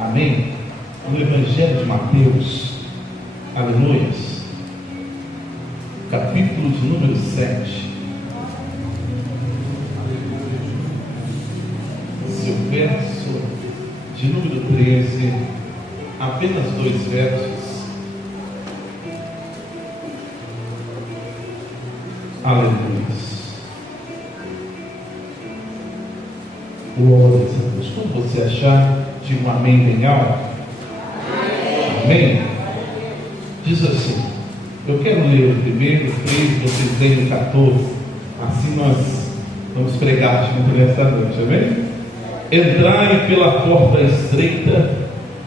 Amém? No Evangelho de Mateus, aleluias, capítulo de número 7, seu verso de número 13, apenas 2 versos. Aleluia. Glória a Deus. Quando você achar, diga um amém bem alto. Amém? Diz assim: eu quero ler o primeiro 3, vocês leem o 14. Assim nós vamos pregar junto nesta noite. Amém? Entrai pela porta estreita,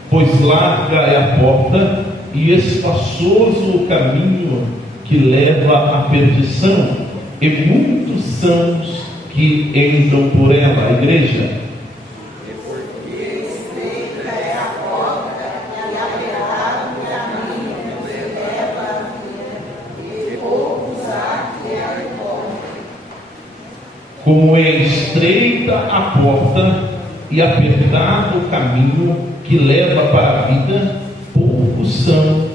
pois larga é a porta e espaçoso o caminho que leva à perdição, e muitos são os que entram por ela. A igreja. Porque estreita é a porta e apertado o caminho que leva à vida, e poucos há que a encontram. Como é estreita a porta e apertado o caminho que leva para a vida, poucos são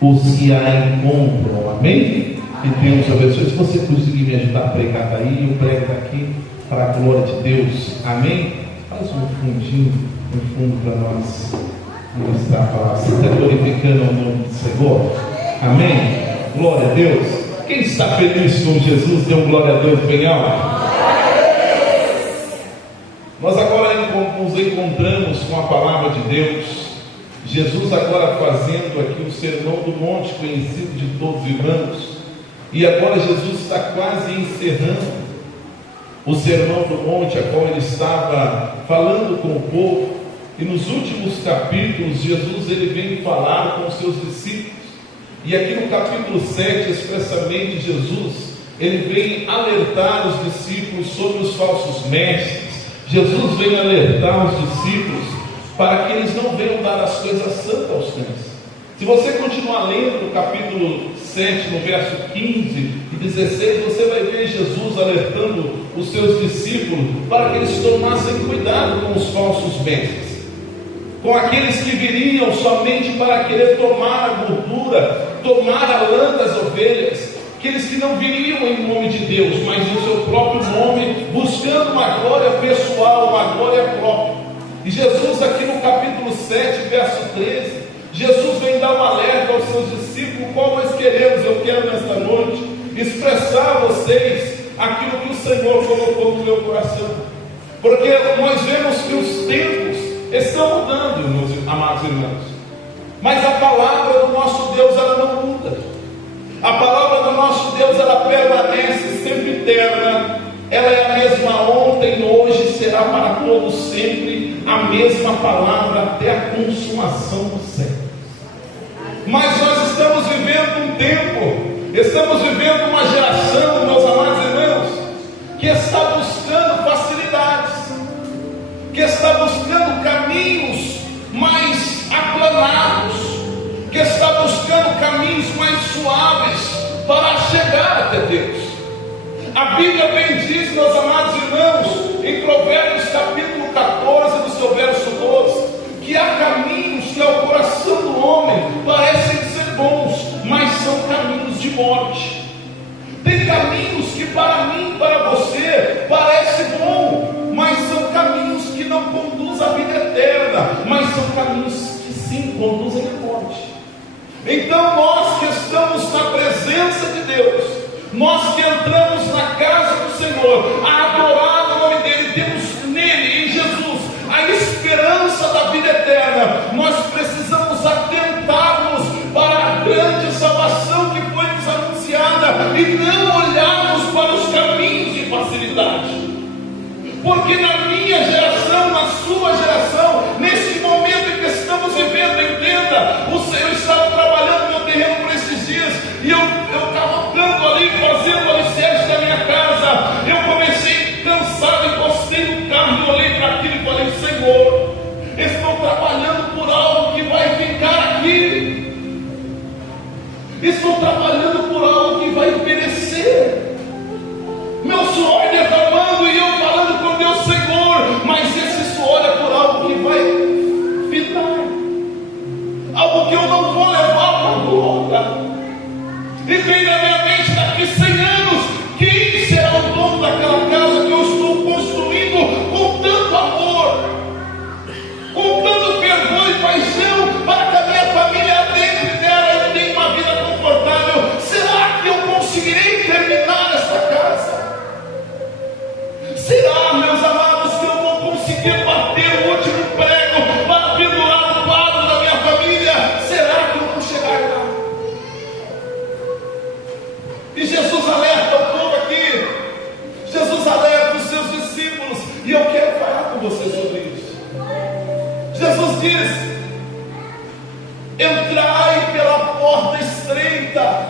os que a encontram. Amém? Que Deus abençoe. Se você conseguir me ajudar a pregar daí, eu prego daqui para a glória de Deus. Amém? Faz um fundinho no fundo para nós ministrar a palavra. Você está glorificando o nome do Senhor? Amém? Glória a Deus. Quem está feliz com Jesus, dê um glória a Deus bem alto. Nós agora nos encontramos com a palavra de Deus. Jesus agora fazendo aqui o sermão do monte, conhecido de todos os irmãos. E agora Jesus está quase encerrando o sermão do monte, a qual ele estava falando com o povo. E nos últimos capítulos, Jesus ele vem falar com os seus discípulos. E aqui no capítulo 7, expressamente, Jesus ele vem alertar os discípulos sobre os falsos mestres. Jesus vem alertar os discípulos para que eles não venham dar as coisas santas aos cães. Se você continuar lendo no capítulo 7, no verso 15 e 16, você vai ver Jesus alertando os seus discípulos para que eles tomassem cuidado com os falsos mestres, com aqueles que viriam somente para querer tomar a gordura, tomar a lã das ovelhas, aqueles que não viriam em nome de Deus, mas em seu próprio nome, buscando uma glória pessoal, uma glória própria. E Jesus aqui no capítulo 7, verso 13, Jesus vem dar um alerta aos seus discípulos, qual nós queremos. Eu quero nesta noite expressar a vocês aquilo que o Senhor colocou no meu coração, porque nós vemos que os tempos estão mudando, meus amados irmãos, mas a palavra do nosso Deus ela não muda. A palavra do nosso Deus ela permanece sempre eterna. Ela é a mesma ontem, hoje, será para todos sempre a mesma palavra até a consumação dos séculos. Mas nós estamos vivendo um tempo, estamos vivendo uma geração, meus amados irmãos, que está buscando facilidades, que está buscando caminhos mais aplanados, que está buscando caminhos mais suaves para chegar até Deus. A Bíblia bem diz, meus amados irmãos, em Provérbios capítulo 14, do seu verso 12, que há caminhos que ao coração do homem parecem ser bons, mas são caminhos de morte. Tem caminhos que para mim, para você, parece bom, mas são caminhos que não conduzem à vida eterna, mas são caminhos que sim conduzem à morte. Então nós que estamos na presença de Deus, nós que entramos na casa do Senhor, a adorar o nome dEle, temos nele, em Jesus, a esperança da vida eterna. Nós precisamos atentar-nos para a grande salvação que foi nos anunciada e não olharmos para os caminhos de facilidade, porque na minha geração, na sua geração, nesse momento em que estamos vivendo, entenda, eu estava trabalhando no meu terreno por esses dias e eu estava dando ali, fazendo o alicerce da minha casa. Eu comecei cansado, encostei no carro e olhei para aquilo e falei: Senhor, estou trabalhando por algo que vai ficar aqui, estou trabalhando por algo que vai perecer, meu suor derramando e eu falando com Deus: Senhor, mas esse suor é por algo que vai Jesus diz: entrai pela porta estreita,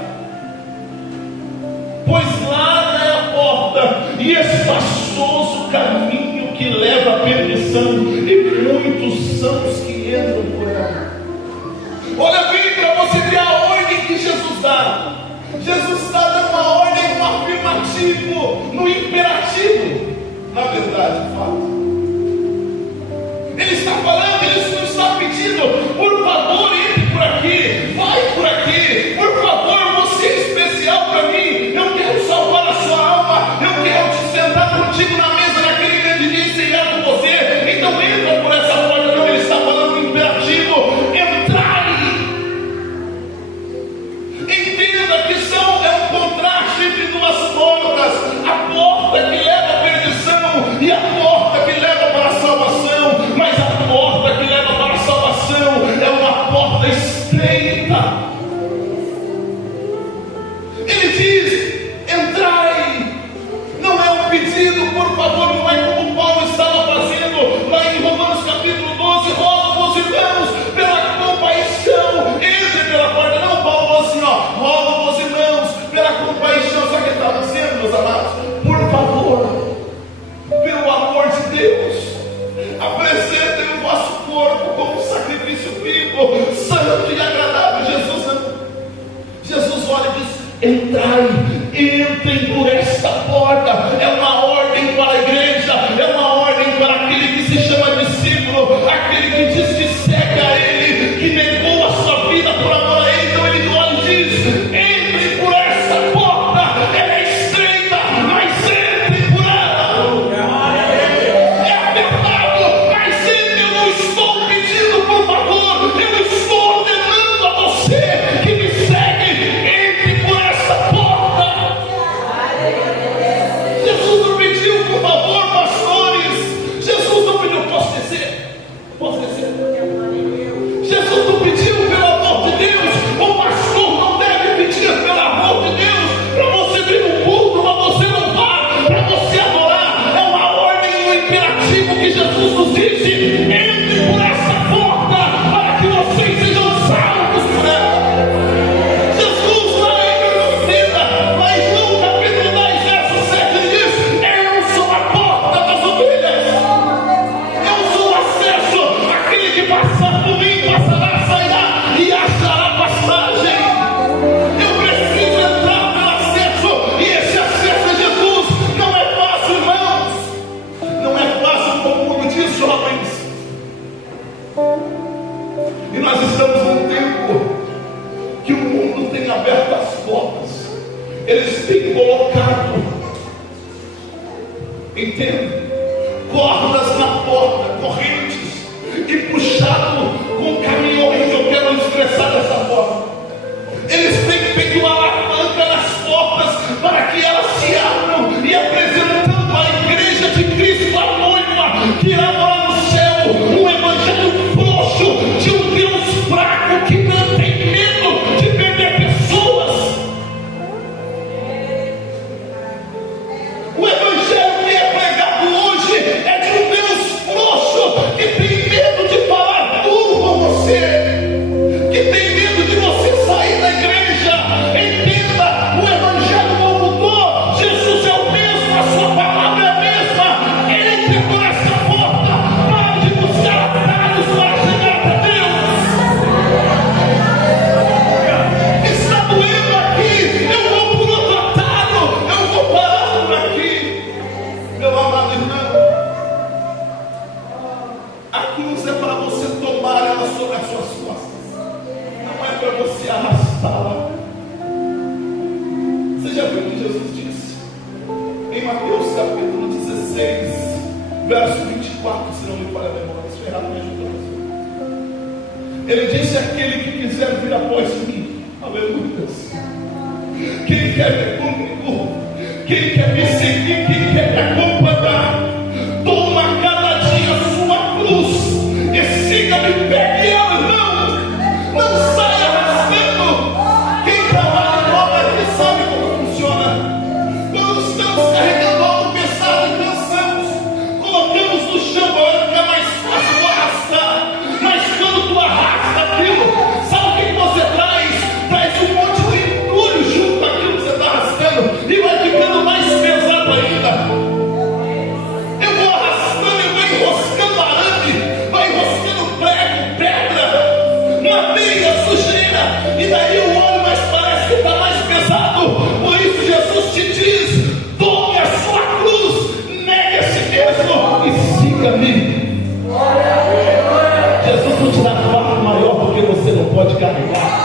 pois larga é a porta e espaçoso o caminho que leva à perdição, e muitos são os que entram por ela. Olha bem para você ver a ordem que Jesus dá. Jesus está dando uma ordem no afirmativo, no imperativo, na verdade, fato. Ele está falando, ele não está pedindo: por favor, entre por aqui, vai por aqui, por favor, você é especial para mim, eu quero salvar a sua alma, eu quero te sentar contigo na mesa naquele grande dia e cear com você, então entra por essa porta. Não, ele está falando imperativo: entrai. Entenda que é um contraste entre duas portas: a porta que leva à perdição e a porta que leva para a salvação. Mas a porta que leva para a salvação é uma porta estreita. Ele diz: entrai. Não é um pedido, por favor, não é como Paulo estava fazendo lá em Romanos capítulo 12: rogo-vos, irmãos, pela compaixão, entre pela porta. Não, Paulo falou assim: rogo-vos, irmãos, pela compaixão. Sabe o que ele estava dizendo, meus amados? Por favor, pelo amor de Deus, apresentem o vosso corpo como sacrifício vivo, santo e agradável. Jesus olha e diz: entrai, entrem por esta porta. É uma ordem para a igreja, é uma ordem para aquele que se chama discípulo, aquele que diz que segue a Ele, que negou a sua vida por amor a Ele. Então ele olha e diz: entrem por esta porta, ela é estreita, mas entrem por ela. É apertado, mas entrem. Eu não estou pedindo, por favor, eu estou ordenando a você que me segue: entre por essa porta. Jesus não pediu, por favor, pastores. Jesus não pediu: posso descer? Posso descer? Jesus não pediu, pelo amor de Deus. O pastor não deve pedir, pelo amor de Deus, para você vir no culto, para você louvar, para você adorar. É uma ordem, um imperativo que Jesus nos disse: entre por essa porta, para que vocês sejam salvos por ela. Jesus lá em Pedro, mas no capítulo 10, verso 7, ele diz: eu sou a porta das ovelhas, eu sou o acesso. Aquele que passar por mim passará, sairá e achará passagem. Eu preciso entrar pelo acesso, e esse acesso é Jesus. Não é fácil, irmãos, não é fácil, como o mundo diz, jovens. E nós estamos num tempo que o mundo tem aberto as portas, eles têm colocado, entende, cordas na porta, correntes, e puxado com caminhões. Eu quero expressar dessa forma: eles têm feito uma alavanca nas portas para que elas se abram, e apresentando a igreja de Cristo, a noiva que irá morar no céu, um evangelho frouxo de um Deus fraco que não tem medo de perder pessoas. O evangelho que é pregado hoje é de um Deus frouxo que tem medo de falar duro com você, que tem medo de você sair da igreja. Entenda, o evangelho não mudou. Jesus é o mesmo, a sua palavra é a mesma. Entre por essa porta, pare de buscar atalhos para chegar até Deus. Está doendo aqui, eu vou por outro atalho, eu vou parar por aqui. Meu amado irmão, a cruz é para você tomar ela sobre as suas costas, não é para você arrastá-la. Você já viu o que Jesus disse em Mateus capítulo 16, verso 24? Se não me falha a memória, se errado me ajuda. Ele disse: aquele que quiser vir após mim, aleluia, quem quer vir comigo, quem quer me seguir, quem quer me acompanhar, toma cada dia a sua cruz e siga-me. Pegue ela, não saia arrastando. Quem trabalha em obra aqui sabe como funciona. Quando estamos carregando algo pesado e cansamos, colocamos no chão, agora fica mais fácil arrastar. Mas e daí eu olho, mas parece que está mais pesado. Por isso Jesus te diz: tome a sua cruz, negue a si mesmo e siga-me. Jesus não te dá fardo maior porque você não pode carregar.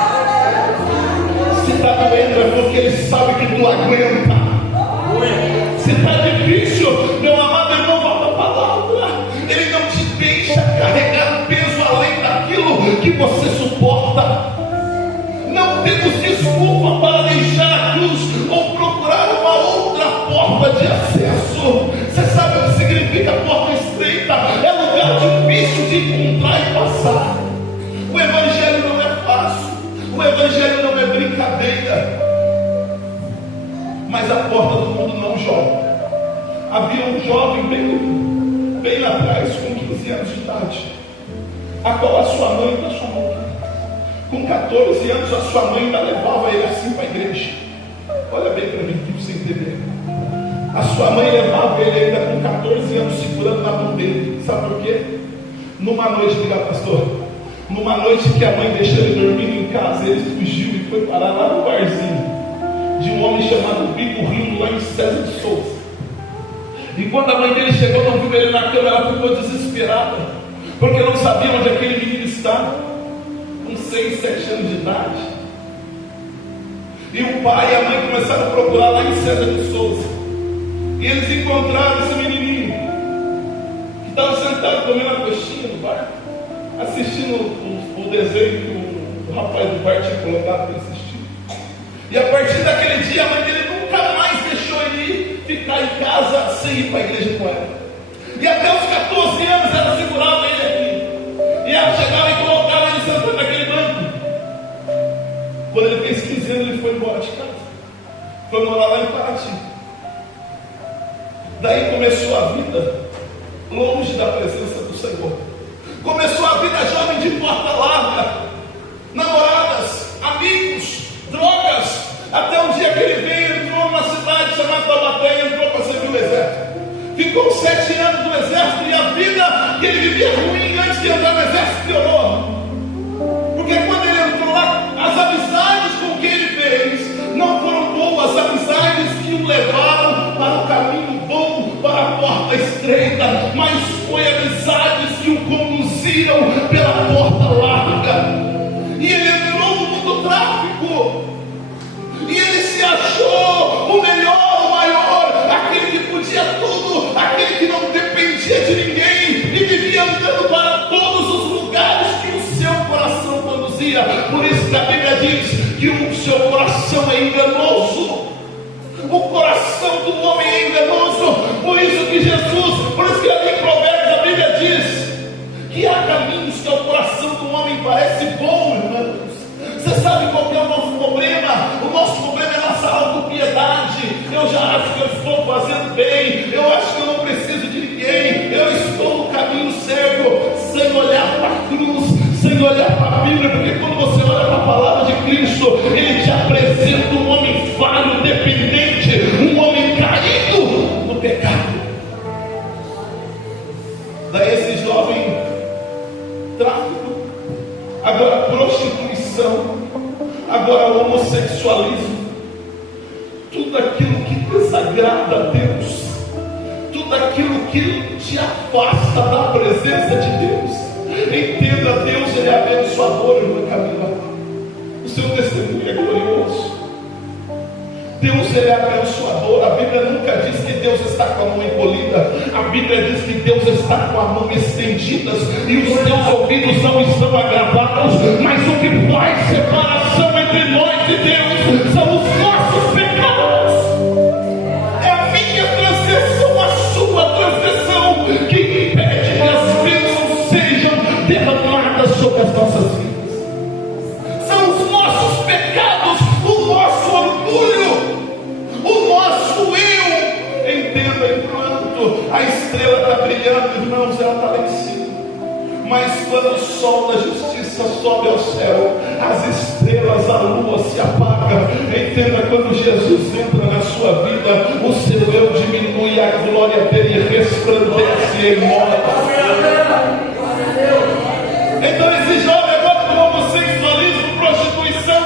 Se está doendo é porque Ele sabe que tu aguenta. Se está difícil, meu amado irmão, volta a palavra. Ele não te deixa carregar um peso além daquilo que você suporta. Não temos desculpa para deixar a cruz ou procurar uma outra porta de acesso. Você sabe o que significa porta estreita? É lugar difícil de encontrar e passar. O Evangelho não é fácil. O Evangelho não é brincadeira. Mas a porta do mundo não joga. Havia um jovem bem lá atrás, com 15 anos de idade, a qual a sua mãe da sua mão. Com 14 anos, a sua mãe ainda levava ele assim para a igreja. Olha bem para mim, para você entender. A sua mãe levava ele ainda com 14 anos, segurando na mão dele. Sabe por quê? Numa noite, diga pastor, numa noite que a mãe deixou ele dormindo em casa, ele fugiu e foi parar lá no barzinho de um homem chamado Bico Rio, lá em César de Souza. E quando a mãe dele chegou, não viu ele na cama, ela ficou desesperada, porque não sabia onde aquele menino estava, com 6, 7 anos de idade. E o pai e a mãe começaram a procurar lá em César de Souza, e eles encontraram esse menininho, que estava sentado comendo a coxinha no bar, assistindo o desenho que o rapaz do bar tinha colocado para assistir. E a partir daquele dia, a mãe dele nunca mais deixou ele ficar em casa sem ir para a igreja com ela. E até os 14 anos ela segurava ele aqui. E ela chegava e colocava ele sentado naquele banco. Quando ele fez 15 anos, ele foi embora de casa. Foi morar lá em Paraty. Daí começou a vida longe da presença do Senhor. Começou a vida jovem de porta larga, namoradas, amigos, drogas, até um dia que ele veio, entrou numa cidade chamada Taubaté e entrou para servir o exército. Ficou 7 anos no exército e a vida que ele vivia ruim antes de entrar no exército piorou. Porque quando ele entrou lá, as amizades com que ele fez não foram boas, amizades que o levaram para o caminho bom, para a porta estreita, mas foi amizades que o conduziram pela porta larga. E ele entrou no mundo do tráfico. E ele se achou o melhor, o maior, aquele que podia tudo, aquele que não dependia de ninguém e vivia andando para todos os lugares que o seu coração conduzia. Por isso que a Bíblia diz que o seu coração é enganoso. O coração do homem é enganoso. Por isso que Jesus, por isso que ali em Provérbios a Bíblia diz que há caminhos que ao coração do homem parece bom, irmãos. Você sabe qual que é o nosso problema? O nosso problema é a nossa autopiedade. Eu já acho que eu estou fazendo bem, eu acho que eu não preciso de ninguém, eu estou no caminho certo, sem olhar para a cruz, sem olhar para a Bíblia, porque quando você olha para a palavra de Cristo, Ele te apresenta um homem falho, dependente, um homem caído no pecado. Daí esse jovem tráfico, agora prostituição, agora homossexualismo, tudo aquilo que desagrada a Deus, tudo aquilo que te afasta da presença de Deus. Entenda, Deus ele é abençoador, irmã Camila. O seu testemunho é glorioso. Deus ele é abençoador. A Bíblia nunca diz que Deus está com a mão encolhida. A Bíblia diz que Deus está com a mão estendida e os teus ouvidos não estão agravados. Mas o que faz separação entre nós e Deus são os nossos pecados. É a minha transgressão, a sua transgressão, que impede que as bênçãos sejam derramadas sobre as nossas vidas. São os nossos pecados, o nosso orgulho, o nosso eu. Entenda, enquanto a estrela está brilhando, irmãos, ela está lá em cima. Mas quando o sol da justiça sobe ao céu, as estrelas, a lua se apaga. Entenda, quando Jesus entra na sua vida, o seu eu diminui, a glória dele resplandece e mora. Então esse jovem agora com homossexualismo, prostituição,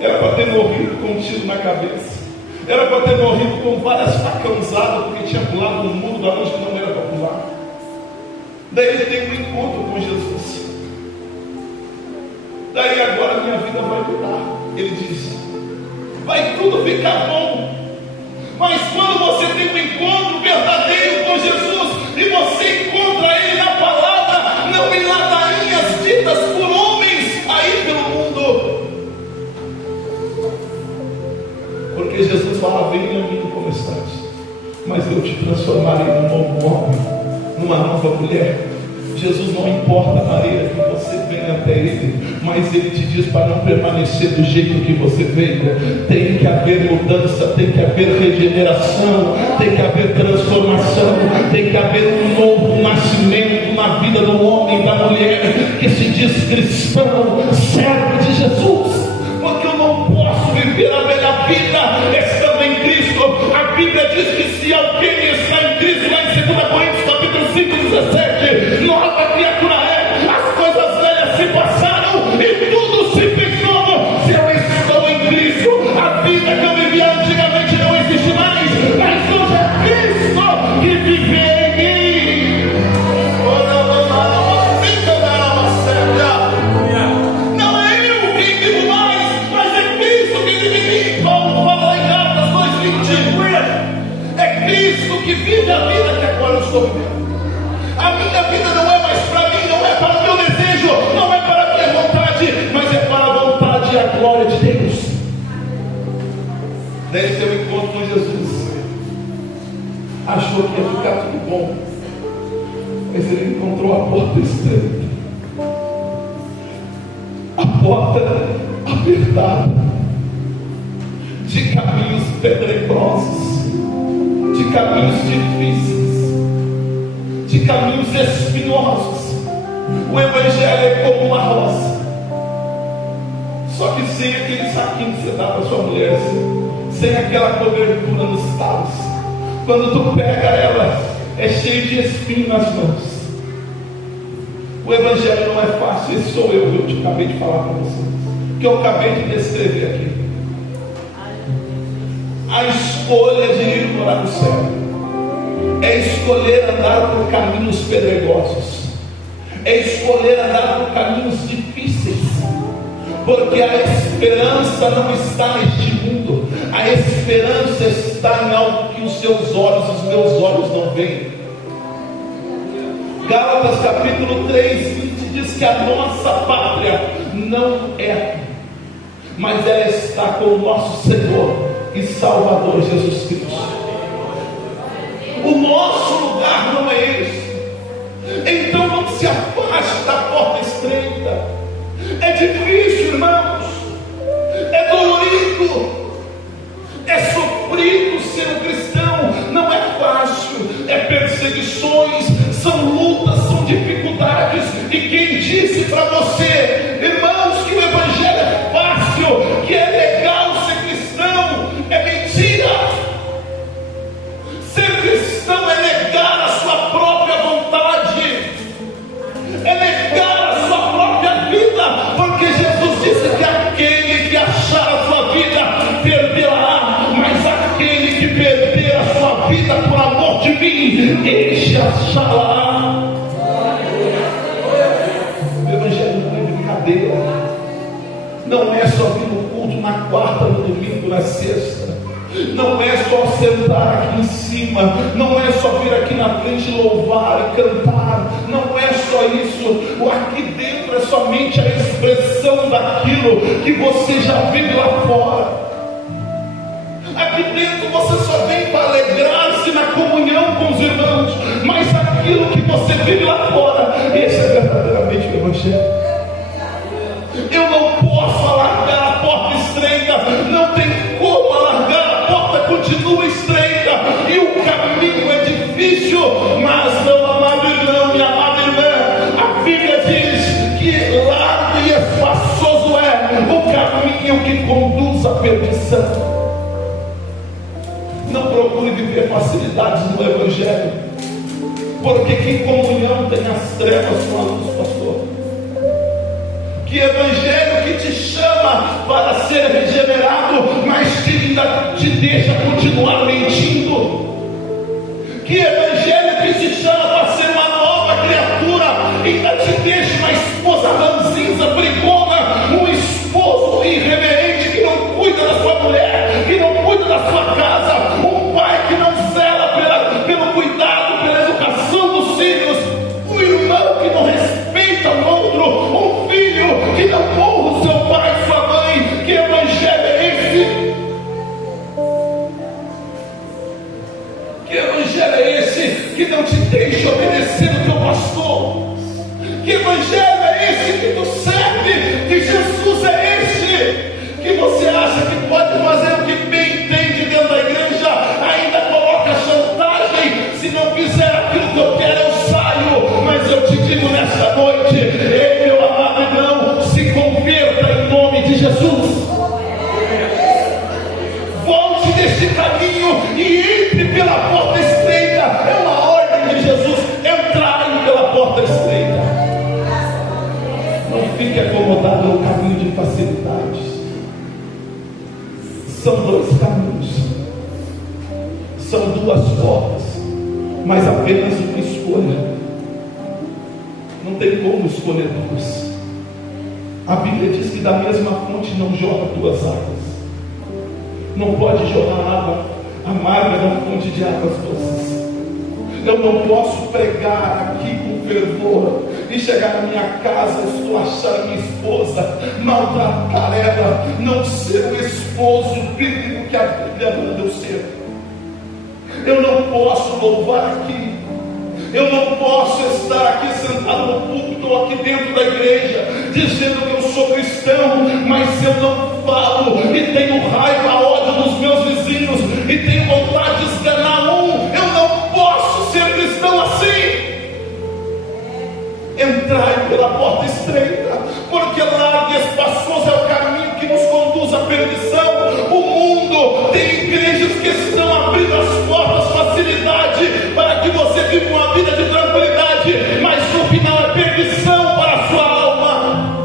Era para ter morrido com um tiro na cabeça. Era para ter morrido com várias facãozadas, porque tinha pulado no muro da onde não era para pular. Daí ele tem um encontro com Jesus. Daí agora minha vida vai mudar. Ele diz: vai tudo ficar bom. Mas quando você tem um encontro verdadeiro com Jesus e você encontra Ele na palavra, não em ladainhas ditas por homens aí pelo mundo. Porque Jesus fala: vem a mim como estás, mas eu te transformarei num novo homem, numa nova mulher. Jesus não importa a maneira que você venha até Ele, mas Ele te diz para não permanecer do jeito que você veio. Tem que haver mudança, tem que haver regeneração, tem que haver transformação, tem que haver um novo nascimento na vida do homem e da mulher que se diz cristão, servo de Jesus. Porque eu não posso viver a velha vida estando em Cristo. A Bíblia diz que se alguém está em Cristo, lá em 2 Coríntios capítulo 5:17, nova criatura é, as coisas velhas se passaram e tudo se fez novo. Se eu estou em Cristo, a vida que eu vivia antigamente não existe mais, mas hoje é Cristo que vive em mim. Não é eu quem vivo mais, mas é Cristo que vive em mim. Paulo fala lá em Gálatas 2:20. É Cristo que vive a vida que agora eu estou vivendo. A minha vida não é mais para mim, não é para o meu desejo, não é para a minha vontade, mas é para a vontade e a glória de Deus. Daí seu encontro com Jesus, achou que ia ficar tudo bom, mas ele encontrou a porta estreita, a porta apertada, de caminhos pedregosos, de caminhos difíceis, de caminhos espinhosos. O Evangelho é como uma roça, só que sem aquele saquinho que você dá para sua mulher, sem aquela cobertura nos talos. Quando tu pega ela, é cheio de espinho nas mãos. O Evangelho não é fácil. Esse sou eu te acabei de falar para vocês, que eu acabei de descrever aqui. A escolha de ir morar no céu é escolher andar por caminhos pedregosos, é escolher andar por caminhos difíceis, porque a esperança não está neste mundo, a esperança está em algo que os seus olhos, os meus olhos não veem. Gálatas capítulo 3:20 diz que a nossa pátria não é aqui, mas ela está com o nosso Senhor e Salvador Jesus Cristo. O nosso lugar não é esse. Então não se afaste da porta estreita. É difícil, irmãos, é dolorido, é sofrido ser um cristão, não é fácil, é perseguições, são lutas, são dificuldades. E quem disse para você, irmãos, que o Evangelho é fácil, que é legal ser cristão, é mentira. Ser cristão é negar a sua própria vontade, é negar a sua própria vida, porque Jesus disse que aquele que achar a sua vida perderá, mas aquele que perder a sua vida por amor de mim, este achará. O Evangelho não é brincadeira, não é só vir no culto na quarta, no domingo, na sexta. Não é só sentar aqui em cima, não é só vir aqui na frente louvar e cantar, não é só isso. O aqui dentro é somente a expressão daquilo que você já vive lá fora. Aqui dentro você só vem para alegrar-se na comunhão com os irmãos, mas aquilo que você vive lá fora, esse é verdadeiramente o Evangelho. Eu não posso alargar a porta estreita, não tem como alargar. Continua estreita e o caminho é difícil, mas meu amado irmão, minha amada irmã, a Bíblia diz que largo e espaçoso é o caminho que conduz à perdição. Não procure viver facilidades no Evangelho, porque que comunhão tem as trevas com a luz, pastor? Que Evangelho que te chama chama para ser regenerado, mas ainda te deixa continuar mentindo. Que evangelho que se chama para ser uma nova criatura, ainda te deixa uma esposa ranzinza, brigona, um esposo irreverente que não cuida da sua mulher, que não cuida da sua casa, um pai que não zela pelo cuidado, pela educação dos filhos, um irmão que não respeita o outro, um filho que não honra o seu pai e sua mãe. Que evangelho é esse? Que evangelho é esse que não te deixa obedecer o teu pastor? Que evangelho é esse que tu serve? Que Jesus é este que você acha que pode fazer o que bem entende dentro da igreja, ainda coloca chantagem: se não fizer aquilo que eu quero, eu saio. Mas eu te digo nesta noite: ei, meu amado irmão, se converta em nome de Jesus. Volte deste caminho e entre pela porta estreita. É uma ordem de Jesus: entrai pela porta estreita. Não fique acomodado no caminho de facilidades. São dois caminhos, são duas portas, mas apenas uma escolha. Não tem como escolher duas. A Bíblia diz que da mesma fonte não jorra duas águas. Não pode jorrar água amarga na fonte de águas doces. Eu não posso pregar aqui com fervor e chegar na minha casa, esculachar a minha esposa, maltratar ela, não ser o esposo bíblico que a Bíblia manda eu ser. Eu não posso louvar aqui, eu não posso estar aqui sentado no púlpito ou aqui dentro da igreja dizendo que eu sou cristão, mas se eu não falo e tenho raiva, ódio dos meus vizinhos e tenho vontade de esganar eu não posso ser cristão assim. Entrai pela porta estreita, porque largo e espaçoso é o caminho que nos conduz à perdição. O mundo tem igrejas que estão abrindo as portas, facilidade para que você viva uma vida de tranquilidade, mas no final é perdição para a sua alma.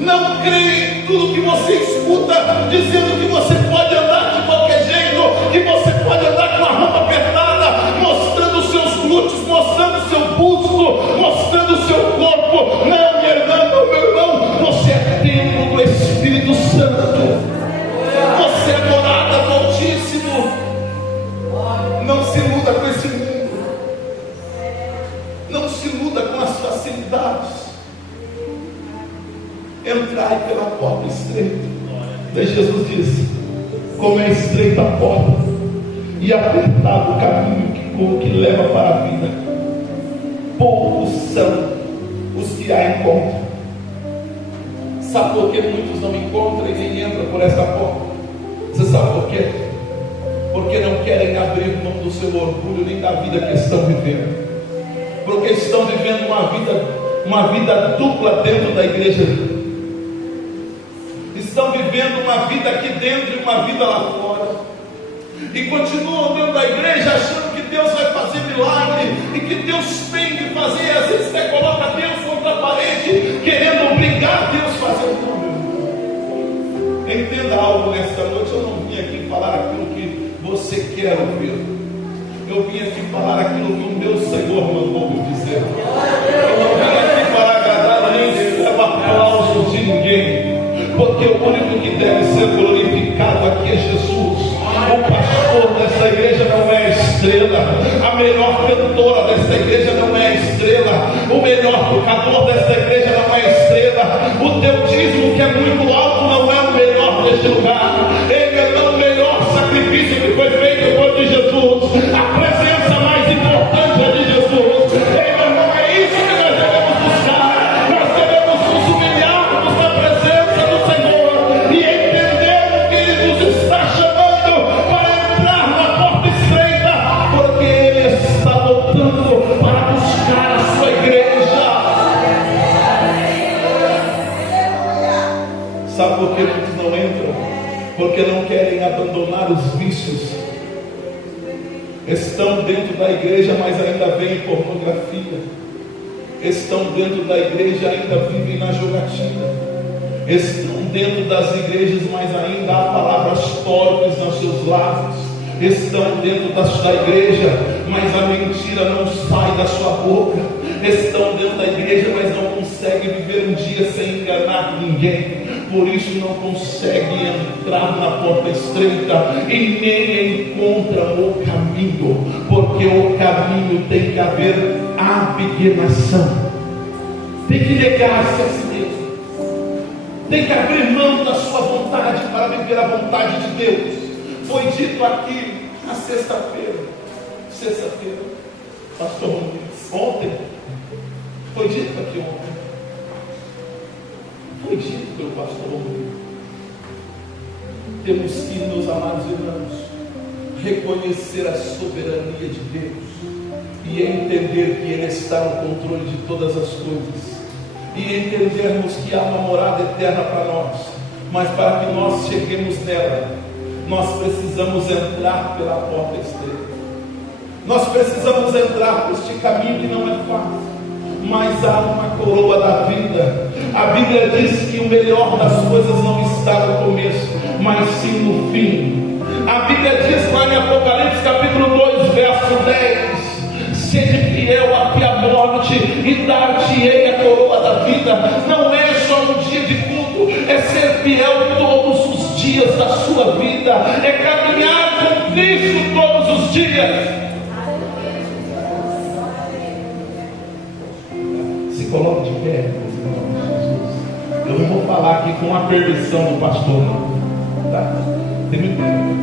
Não creia em tudo que você escuta, dizendo que você pode andar de qualquer jeito, que você pode andar com a roupa apertada, mostrando os seus glúteos, mostrando o seu busto, mostrando o seu corpo. Não, minha irmã, não, meu irmão, você é templo do Espírito Santo, você é morada do Altíssimo. Não se iluda com esse mundo, não se iluda com as facilidades. Entrai pela porta estreita. Daí Jesus disse: como é estreita a porta e apertado o caminho que leva para a vida, poucos são os que a encontram. Sabe por que muitos não encontram e nem entram por esta porta? Você sabe por quê? Porque não querem abrir mão do seu orgulho nem da vida que estão vivendo, porque estão vivendo uma vida dupla dentro da igreja. Estão vivendo uma vida aqui dentro e uma vida lá fora, e continuam dentro da igreja achando que Deus vai fazer milagre e que Deus tem que fazer, e às vezes até coloca Deus contra a parede, querendo obrigar Deus a fazer o nome. Entenda algo nesta noite: eu não vim aqui falar aquilo que você quer ouvir, eu vim aqui falar aquilo que o meu Senhor mandou me dizer. Eu não vim aqui para agradar nem receber aplausos de ninguém, porque o único que deve ser glorificado aqui é Jesus. O pastor desta igreja não é a estrela, a melhor cantora desta igreja não é a estrela, o melhor tocador desta igreja não é a estrela, o teu dízimo que é muito alto não é o melhor deste lugar. Ele é o melhor sacrifício que foi feito foi de Jesus. A presença mais importante é de Jesus. Ei, meu irmão, é isso que nós devemos buscar. Nós devemos nos humilharmos na presença do Senhor e entender que Ele nos está chamando para entrar na porta estreita, porque Ele está voltando para buscar a sua igreja. Sabe por que muitos não entram? Porque não querem abandonar os vícios. Estão dentro da igreja, mas ainda veem pornografia. Estão dentro da igreja, ainda vivem na jogatina. Estão dentro das igrejas, mas ainda há palavras torpes nos seus lábios. Estão dentro da igreja, mas a mentira não sai da sua boca. Estão dentro da igreja, mas não conseguem viver um dia sem enganar ninguém. Por isso não conseguem entrar na porta estreita e nem encontram o caminho, porque o caminho tem que haver abnegação, tem que negar-se a si mesmo, tem que abrir mão da sua vontade para viver a vontade de Deus. Foi dito aqui na sexta-feira, pastor Rodrigues, ontem, foi dito aqui ontem, foi dito pelo pastor Rodrigues. Temos que, meus amados irmãos, reconhecer a soberania de Deus e entender que Ele está no controle de todas as coisas, e entendermos que há uma morada eterna para nós, mas para que nós cheguemos nela, nós precisamos entrar pela porta estreita. Nós precisamos entrar por este caminho que não é fácil, mas há uma coroa da vida. A Bíblia diz que o melhor das coisas não está no começo, mas sim no fim. A Bíblia diz lá em Apocalipse capítulo 2, verso 10: sede fiel até a morte e dar-te-ei a coroa da vida. Não é só um dia de culto, é ser fiel todos os dias da sua vida, é caminhar com Cristo todos os dias. Se coloque de pé, em nome de Jesus. Eu não vou falar aqui com a permissão do pastor, não, tá? Tem muito tempo.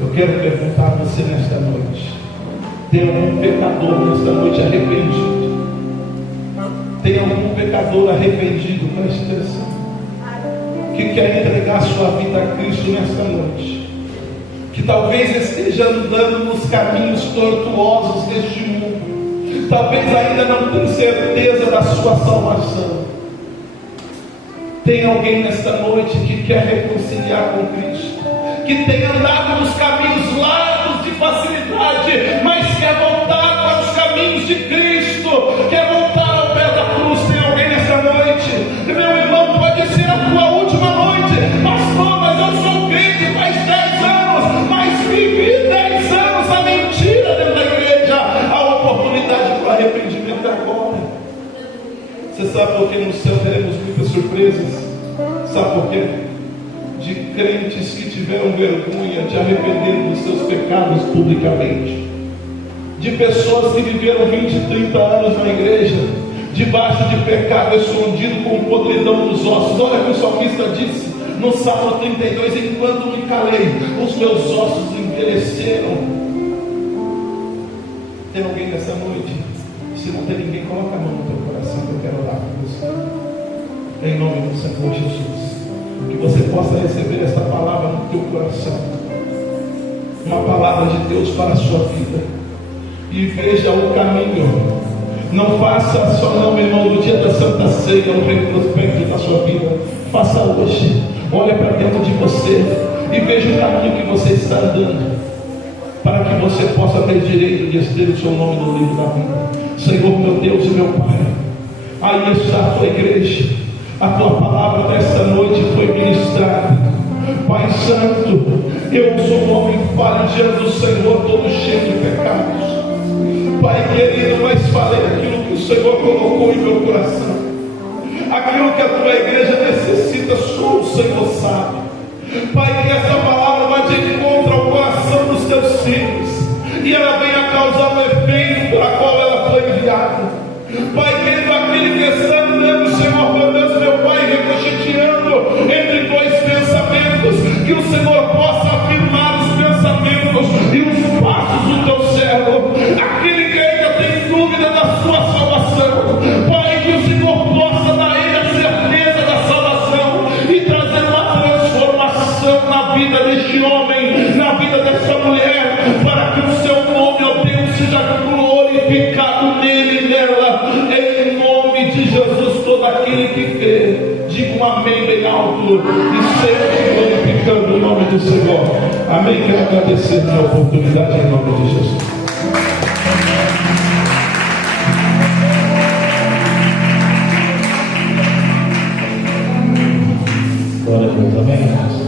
Eu quero perguntar a você nesta noite: tem algum pecador nesta noite arrependido? Tem algum pecador arrependido? Preste atenção, que quer entregar sua vida a Cristo nesta noite, que talvez esteja andando nos caminhos tortuosos deste mundo, talvez ainda não tenha certeza da sua salvação. Tem alguém nesta noite que quer reconciliar com Cristo, que tem andado nos caminhos largos de facilidade, mas quer voltar para os caminhos de Cristo, quer voltar ao pé da cruz? Tem alguém nesta noite? Meu irmão, pode ser a tua última noite. Pastor, mas eu sou crente faz 10 anos, mas vivi 10 anos a mentira dentro da igreja. A oportunidade para arrependimento é agora. Você sabe por que no céu teremos muitas surpresas? Sabe por quê? De crentes que tiveram vergonha de arrepender dos seus pecados publicamente, de pessoas que viveram 20, 30 anos na igreja, debaixo de pecado escondido com podridão nos ossos. Olha o que o salmista disse no Salmo 32: enquanto me calei, os meus ossos envelheceram. Tem alguém nessa noite? Se não tem ninguém, coloca a mão no teu coração, que eu quero orar por você, em nome do Senhor Jesus. Que você possa receber esta palavra no teu coração, uma palavra de Deus para a sua vida, e veja o caminho. Não faça só não, meu irmão, no dia da Santa Ceia, o retrospecto da sua vida. Faça hoje. Olha para dentro de você e veja o caminho que você está andando, para que você possa ter direito de escrever o seu nome no livro da vida. Senhor, meu Deus e meu Pai, aí está a tua igreja. A tua palavra desta noite foi ministrada. Pai Santo, eu sou um homem falho diante do Senhor, todo cheio de pecados. Pai querido, mas falei aquilo que o Senhor colocou em meu coração, aquilo que a tua igreja necessita, só o Senhor sabe. Pai, que essa palavra vá de encontro ao coração dos teus filhos, e ela venha causar o efeito para qual ela foi enviada. Pai querido, aquele que está andando, Senhor, meu Deus, meu Pai, ricocheteando entre dois pensamentos, que o Senhor possa afirmar os pensamentos e os passos do teu servo. Aquele que ainda tem dúvida da sua salvação, Pai, que o Senhor possa dar a ele a certeza da salvação e trazer uma transformação na vida deste homem, na vida dessa mulher, para que o seu nome, ó Deus, seja glorificado nele e nela, em nome de Jesus. Todo aquele que crê, diga um amém bem alto e sempre glorificando o nome do Senhor. Amém. Quero agradecer pela oportunidade em nome de Jesus. Deus. Amém?